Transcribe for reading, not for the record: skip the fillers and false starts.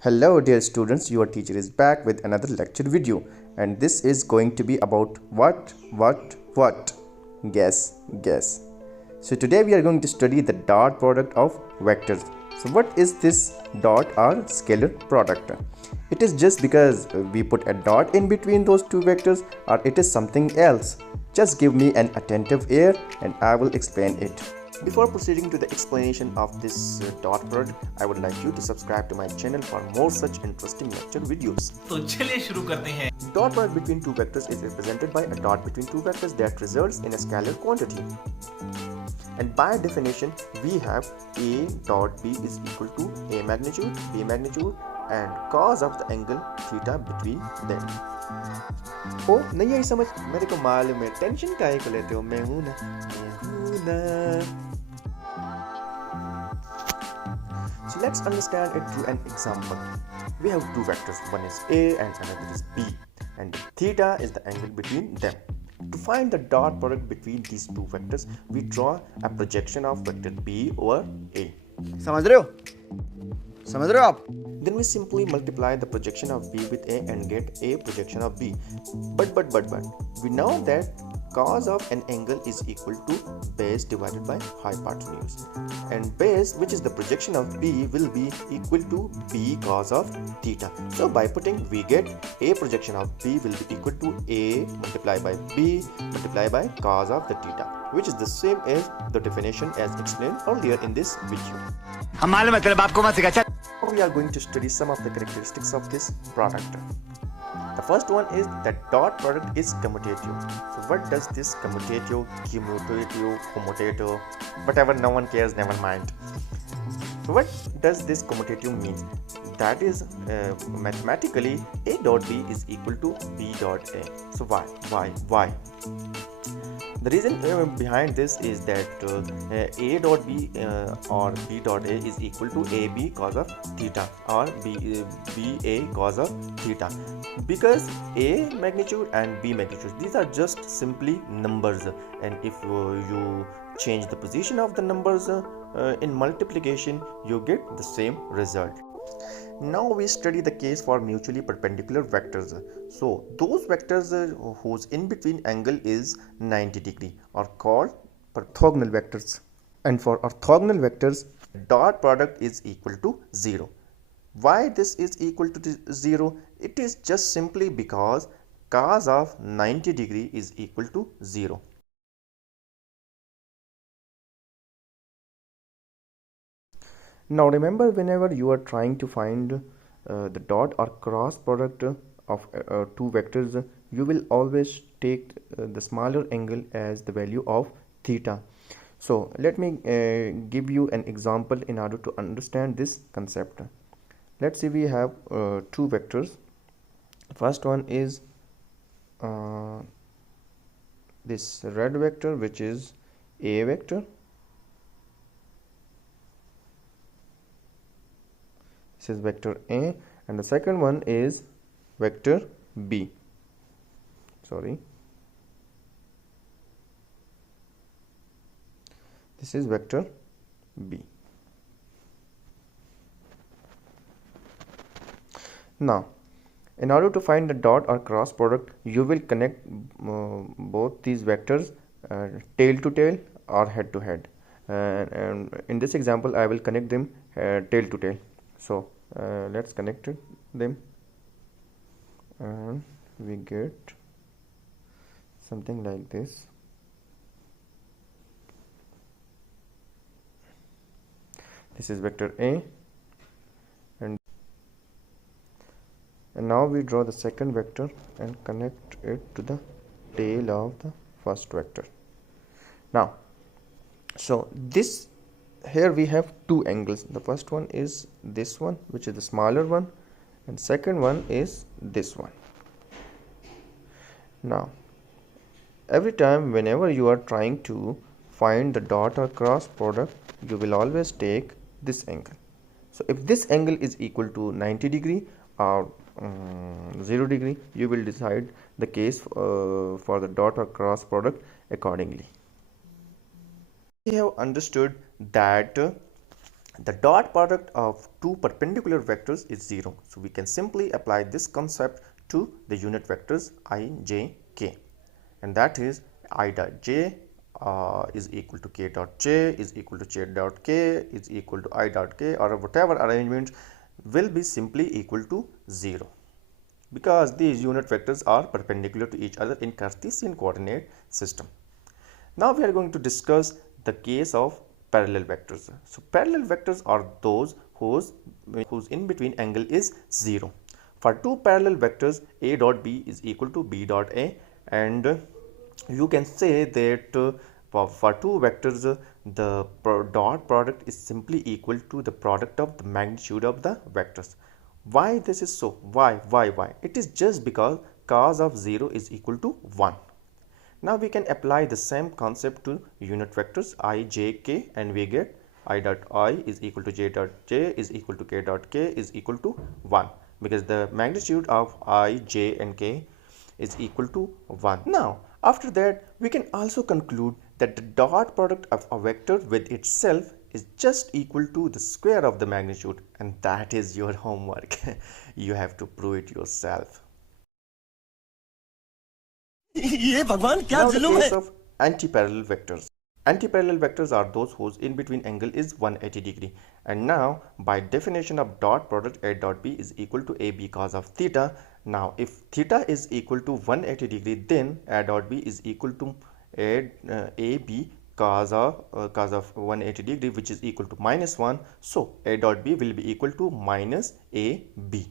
Hello dear students, your teacher is back with another lecture video, and this is going to be about what? Guess. So today we are going to study the dot product of vectors. So what is this dot or scalar product? It is just because we put a dot in between those two vectors, or it is something else. Just give me an attentive ear and I will explain it. Before proceeding to the explanation of this dot product, I would like you to subscribe to my channel for more such interesting lecture videos. तो चलिए शुरू करते हैं. Dot product between two vectors is represented by a dot between two vectors that results in a scalar quantity. And by definition, we have A dot B is equal to A magnitude, B magnitude, and cos of the angle theta between them. ओ नहीं आई समझ, मेरे को मालूम है, tension काहे को लेते हो, मैं हूं ना. So let's understand it through an example. We have two vectors, one is A and another is B, and theta is the angle between them. To find the dot product between these two vectors, we draw a projection of vector B over A. समझ रहे हो आप? Then we simply multiply the projection of B with A and get A projection of B. But we know that cos of an angle is equal to base divided by hypotenuse, and base, which is the projection of B, will be equal to B cos of theta. So by putting, we get A projection of B will be equal to A multiplied by B multiplied by cos of the theta, which is the same as the definition as explained earlier in this video. हम मालूम है तेरे बाप को मत सिखा. चल. Now we are going to study some of the characteristics of this product. The first one is that dot product is commutative. So what does this commutative, whatever, no one cares, never mind. So what does this commutative mean? That is mathematically A dot B is equal to B dot A. So why? The reason behind this is that A dot B or B dot A is equal to AB cos of theta or BA cos of theta, because A magnitude and B magnitude, these are just simply numbers, and if you change the position of the numbers in multiplication, you get the same result. Now we study the case for mutually perpendicular vectors. So those vectors whose in between angle is 90 degree are called orthogonal vectors. And for orthogonal vectors, dot product is equal to 0. Why this is equal to 0? It is just simply because cos of 90 degree is equal to 0. Now remember, whenever you are trying to find the dot or cross product of two vectors, you will always take the smaller angle as the value of theta. So let me give you an example in order to understand this concept. Let's say we have two vectors. First one is this red vector, which is A vector. This is vector A, and the second one is vector B. This is vector B. Now, in order to find the dot or cross product, you will connect both these vectors tail to tail or head to head. And in this example, I will connect them tail to tail. So let's connect them, and we get something like this. This is vector A, and now we draw the second vector and connect it to the tail of the first vector. Now, so this, here we have two angles. The first one is this one, which is the smaller one, and second one is this one. Now every time whenever you are trying to find the dot or cross product, you will always take this angle. So if this angle is equal to 90 degree or 0 degree, you will decide the case for the dot or cross product accordingly. We have understood that the dot product of two perpendicular vectors is 0. So we can simply apply this concept to the unit vectors I, j, k, and that is I dot j is equal to k dot j is equal to j dot k is equal to I dot k, or whatever arrangement will be simply equal to 0, because these unit vectors are perpendicular to each other in Cartesian coordinate system. Now we are going to discuss the case of parallel vectors. So parallel vectors are those whose in between angle is 0. For two parallel vectors, a dot b is equal to b dot a, and you can say that for two vectors the dot product is simply equal to the product of the magnitude of the vectors. Why this is so? Why? It is just because cos of 0 is equal to 1. Now we can apply the same concept to unit vectors I, j, k, and we get I dot I is equal to j dot j is equal to k dot k is equal to 1, because the magnitude of I, j, and k is equal to 1. Now after that we can also conclude that the dot product of a vector with itself is just equal to the square of the magnitude, and that is your homework. You have to prove it yourself. ये भगवान क्या Now the जुल्म case है of antiparallel vectors. Antiparallel vectors are those whose in between angle is 180 degree. And now by definition of dot product a dot b is equal to ab cos of theta. Now if theta is equal to 180 degree, then a dot b is equal to ab cos of 180 degree, which is equal to -1. So a dot b will be equal to minus ab.